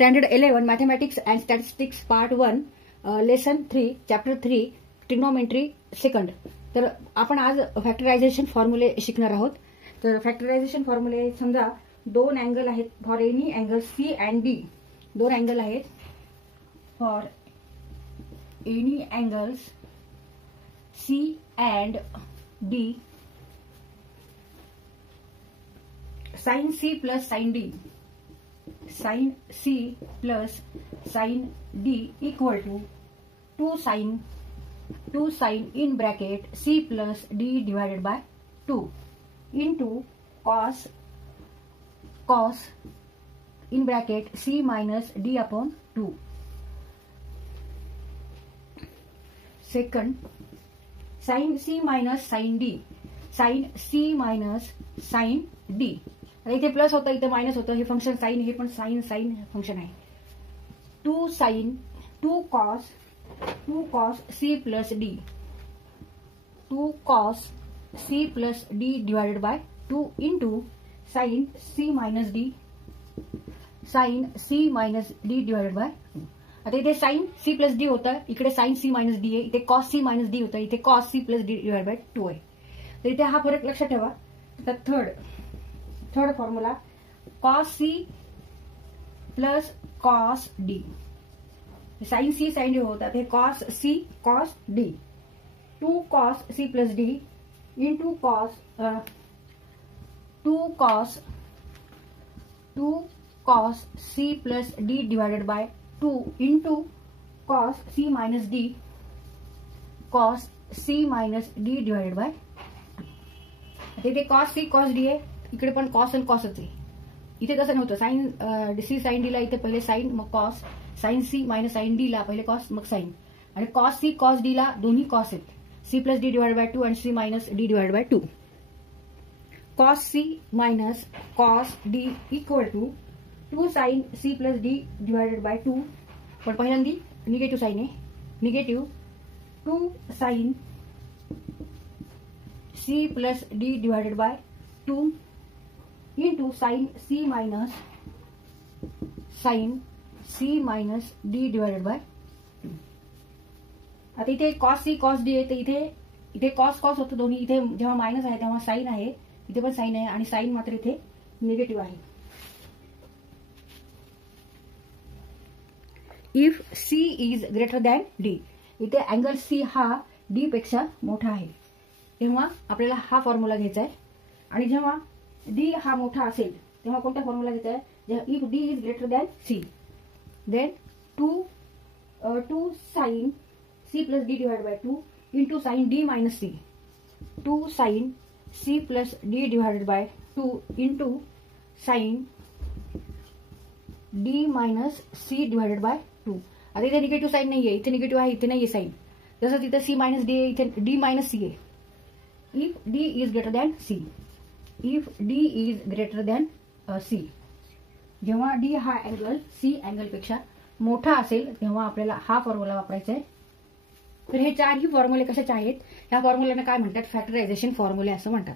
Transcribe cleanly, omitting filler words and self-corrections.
Standard 11 mathematics and statistics part 1 lesson 3 chapter 3 trigonometry second. तर आपण आज फॅक्टरायझेशन फॉर्म्युले शिकणार आहोत. तर फॅक्टरायझेशन फॉर्म्युले समजा दोन अँगल आहेत for any angle C and D. दोन अँगल आहेत for any angles C and D. Sine C plus sine D, sine C plus sine D equal to two sine in bracket C plus D divided by 2 into cos in bracket C minus D upon 2. Second, sine C minus sine D, sine C minus sine D. इथे plus होतं इथे minus होतं. हे function sine, हे पण sign sign function आहे. 2 cos C plus D, 2 cos C plus D divided by 2 into sine C minus D, sine C minus D divided by 2. आता इथे साइन सी प्लस डी होतं, इकडे sign C minus D आहे. इथे cos C minus D होतं, इथे cos C plus D divide by 2 आहे. तर इथे हा फरक लक्षात ठेवा. तर third formula cos C plus cos D. Sine C sine D होतात, हे cos C cos D. 2 cos C plus D into two cos C plus D divided by 2 into cos C minus D, cos C minus D divided by 2. इथे cos C cos D आहे, इकडे पण cos आणि कॉसच आहे. इथे तसं नव्हतं. Sign C sine D ला इथे पहिले साइन मग cos, sine C minus sine D ला पहिले कॉस मग साइन, आणि कॉस सी कॉस डी ला दोन्ही कॉस आहेत. C plus D divide by 2 आणि C minus D divide by 2. Cos C minus cos D equal to 2 sine C plus D divided by 2. पण पहिल्यांदी निगेटिव्ह साइन आहे, negative 2 sine C plus D divided by 2 into sine C minus D divided by 2. आता इथे cos C cos D आहे, तर इथे cos cos होतं दोन्ही. इथे जेव्हा मायनस आहे तेव्हा साइन आहे, इथे पण साइन आहे, आणि साइन मात्र इथे निगेटिव्ह आहे. If C is greater than D, इथे अँगल सी हा डी पेक्षा मोठा आहे, तेव्हा आपल्याला हा फॉर्म्युला घ्यायचा आहे. आणि जेव्हा डी हा मोठा असेल तेव्हा कोणता फॉर्म्युला घ्यायचा आहे? If D is greater than C, then 2 sine C plus D divide by 2 into sine D minus C, 2 sine C plus D divided by 2 into sine D minus C divided by 2. आता इथे negative sign नाहीये, इथे negative आहे, इथे नाहीये sign. जसं तिथे C minus D आहे, इथे डी माइनस सी आहे. If D is greater than C, if D is greater than C, जेव्हा डी हा अँगल सी अँगल पेक्षा मोठा असेल तेव्हा आपल्याला हा फॉर्म्युला वापरायचा आहे. तर हे चारही फॉर्म्युले कशाचे आहेत? ह्या फॉर्म्युलांना काय म्हणतात? फॅक्टरायझेशन फॉर्म्युले असं म्हणतात.